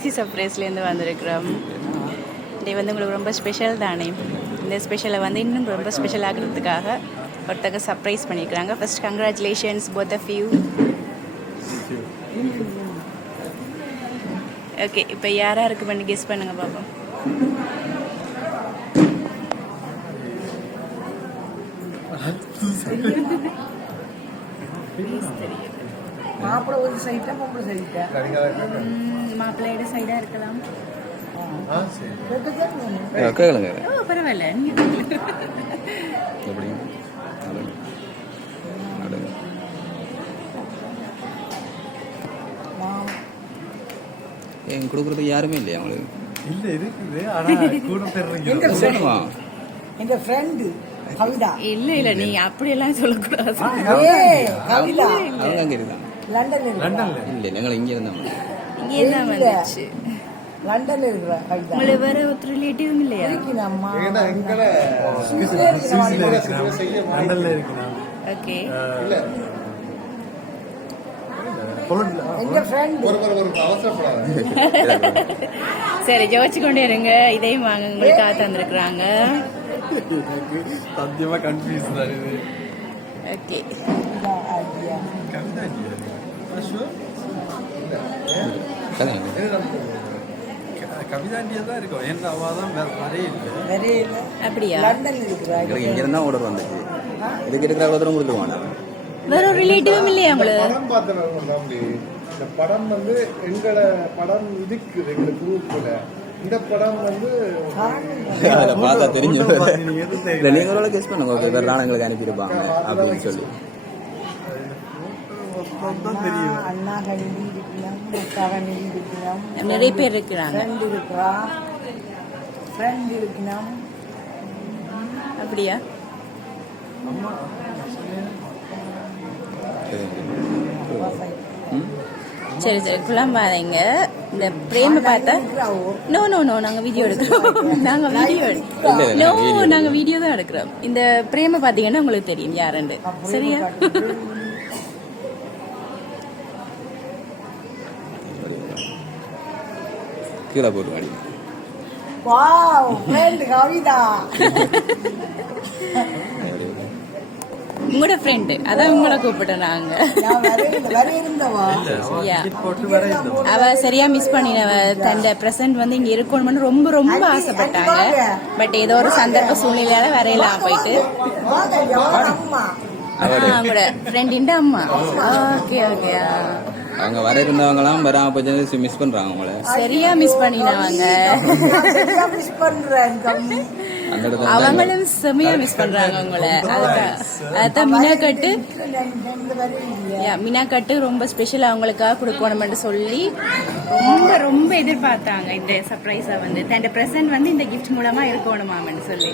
IC சர்ப்ரைஸ்லேருந்து வந்திருக்கிறோம். இது வந்து உங்களுக்கு ரொம்ப ஸ்பெஷல் தானே? இந்த ஸ்பெஷலை வந்து இன்னும் ரொம்ப ஸ்பெஷல் ஆகிறதுக்காக ஒருத்தங்க சர்ப்ரைஸ் பண்ணியிருக்கிறாங்க first congratulations both of you okay இப்போ யாராக இருக்கு பண்ணி கெஸ் பண்ணுங்க பாப்போம். மாப்பிள்ளை ஒரு சைட்டா பொம்பளை சைட்டா மாப்பிள்ளையோட சைடாக இருக்கலாம். கேளுங்க. ஓ பரவாயில்ல. ஏன் கொடுக்குறதுக்கு யாருமே இல்லையா உங்களுக்கு? இல்ல இருக்குது. ஆனா கூட பெறீங்க எங்க எங்க ஃப்ரெண்டு கவிதா. இல்லை இல்லை நீ கவிதா. அவங்க அங்கே இருக்காங்க லண்டன்ல இருக்கிறா லண்டன்ல இல்லை ഞങ്ങൾ இங்கே இருந்தோம் இங்கே தான் வந்துச்சு லண்டன்ல இருக்கிறா கவிதா உங்களுக்கு வேற ஒருத்தர் ரிலேட்டிவும் இல்லையா இருக்கீனம்மா சுவிஸ்ல இருக்கிறோம் லண்டன்ல இருக்கிறோம் ஓகே போலண்ட்ல எங்க ஃப்ரெண்ட் சரி ஜோதிச்சு கொண்டே இருங்க இதையும் வாங்க உங்களுக்காக தந்திருக்கிறாங்க சத்தியமா கன்ஃபியூஸ் தான் இது ஓகே கவிதா இல்லையா? கவிதாண்டியா தான் இருக்கும் ஏன்னா அவ தான் வேற மாதிரியே இல்லை வேற இல்ல அப்படியா லண்டன்ல இருக்கிறா எங்களுக்கு இங்கே இருந்தால் ஆர்டர் வந்துச்சு இதுக்கு இருக்கிற வேற ஒரு ரிலேட்டிவும் இல்லையா உங்களுக்கு படம் பார்த்தேன் அப்படி இந்த படம் வந்து எங்களை படம் இதுக்கு எங்க குரூப்ல இந்த படம் வந்து பார்த்தா தெரிஞ்சு நீங்க ஒரு கெஸ் பண்ணுங்க. ஓகே வேறு எங்களுக்கு அனுப்பியிருப்பாங்க அப்படின்னு சொல்லி. தெரியும் அண்ணா நிறைய பேர் இருக்கிறாங்க. ஃப்ரெண்ட் இருக்கிறா ஃப்ரெண்ட் இருக்கலாம் அப்படியா? சரி சரி குழம்பாதீங்க இந்த பிரேம பார்த்தா நோ நோ நோ நாங்க வீடியோ எடுக்கிறோம். நாங்க வீடியோ இல்ல, இல்ல, நோ நாங்க video நாங்க வீடியோ தான் எடுக்கிறோம். இந்த பிரேம பாத்தீங்கன்னா உங்களுக்கு தெரியும் யாருன்னு. சரியா? கீழே போட்டு வாடி. Wow friend Kavitha. உங்களோட ஃப்ரெண்டு அதான் உங்களை கூப்பிட்டோம் நாங்க. அவ சரியா மிஸ் பண்ணினவ தந்த பிரசன்ட் வந்து இங்க இருக்கணும்னு ரொம்ப ரொம்ப ஆசைப்பட்டாங்க. பட் ஏதோ ஒரு சந்தர்ப்ப சூழ்நிலையால வரையலாம் போயிட்டு. உங்களோட ஃப்ரெண்டின் அம்மா. ஓகே ஓகே அவங்க வர இருந்தவங்கலாம் வராம போச்சு மிஸ் பண்றாங்க உங்களை. சரியா மிஸ் பண்ணினவங்க. சரியா மிஸ் பண்றேன் கம்மி. அந்த இடத்துல அவங்களும் செமையா மிஸ் பண்றாங்க உங்களை அதான் கட்டு மினா கட்டு ரொம்ப ஸ்பெஷல் அவங்களுக்காக கொடுக்கணும்னு சொல்லி ரொம்ப ரொம்ப எதிர்பார்த்தாங்க. இந்த சர்ப்ரைஸை வந்து. தன் பிரசன்ட் வந்து இந்த கிஃப்ட் மூலமா இருக்கணுமாமன்னு சொல்லி.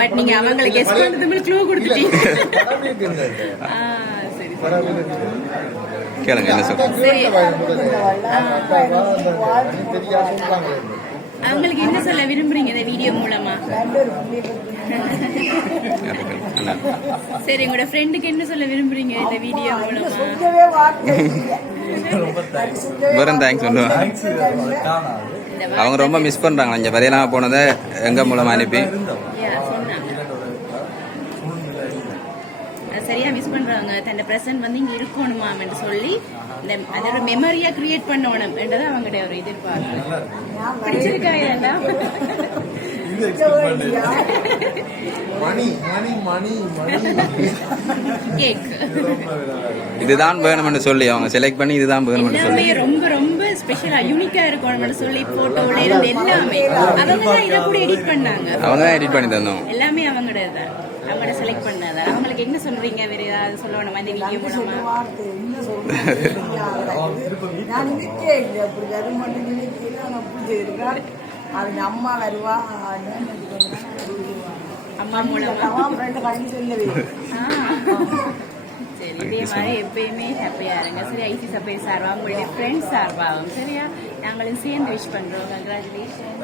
பட் நீங்க அவங்களுக்கு கெஸ்ட் பண்றதுக்கு க்ளூ கொடுத்துட்டீங்க. கேளுங்க என்ன அவங்களுக்கு என்ன சொல்ல விரும்புறீங்க இந்த வீடியோ மூலமா? சரி உங்களோட ஃப்ரெண்டுக்கு என்ன சொல்ல விரும்புறீங்க இந்த வீடியோ மூலமா. வெறும் தேங்க்ஸ் சொல்லுவேன் அவங்க ரொம்ப மிஸ் பண்றாங்க இங்க வரையலாம் போனதை எங்க மூலமா அனுப்பி யா, சொன்னாங்க அது சரியா மிஸ் பண்றாங்க. தன் பிரசன்ட் வந்து இங்க இருக்கணுமான்னு சொல்லி இந்த அதோட மெமரியா கிரியேட் பண்ணணும் என்றது அவங்களுடைய ஒரு எதிர்பார்ப்பு. பிடிச்சிருக்கா இதெல்லாம் இது எக்ஸ்பெக்ட் பண்ணல மணி மணி மணி மணி. கேக் இதுதான் வேணும்னு சொல்லி அவங்க செலக்ட் பண்ணி இதுதான் வேணும்னு சொல்லி. ரொம்ப ரொம்ப ஸ்பெஷலா யூனிக்கா இருக்கணும்னு சொல்லி போட்டோல இருந்து எல்லாமே. அவங்க தான் இதை கூட எடிட் பண்ணாங்க. அவங்க தான் எடிட் பண்ணி தந்தோம். எல்லாமே அவங்களோட தான் அவங்கள செலக்ட் பண்ணாத. அவங்களுக்கு என்ன சொல்றீங்க வேற ஏதாவது சொல்ல வேணுமா இந்த வீடியோ போனோமா அவங்க அம்மா வருவா. அம்மா மூலமா? இதே மாதிரி எப்பயுமே ஹாப்பியாக இருங்க. சரி ஐசி சப்பை சார்பா உங்களுடைய ஃப்ரெண்ட்ஸ் சார்பாகும் சரியா? நாங்களும் சேர்ந்து விஷ் பண்ணுறோம் கங்க்ராச்சுலேஷன்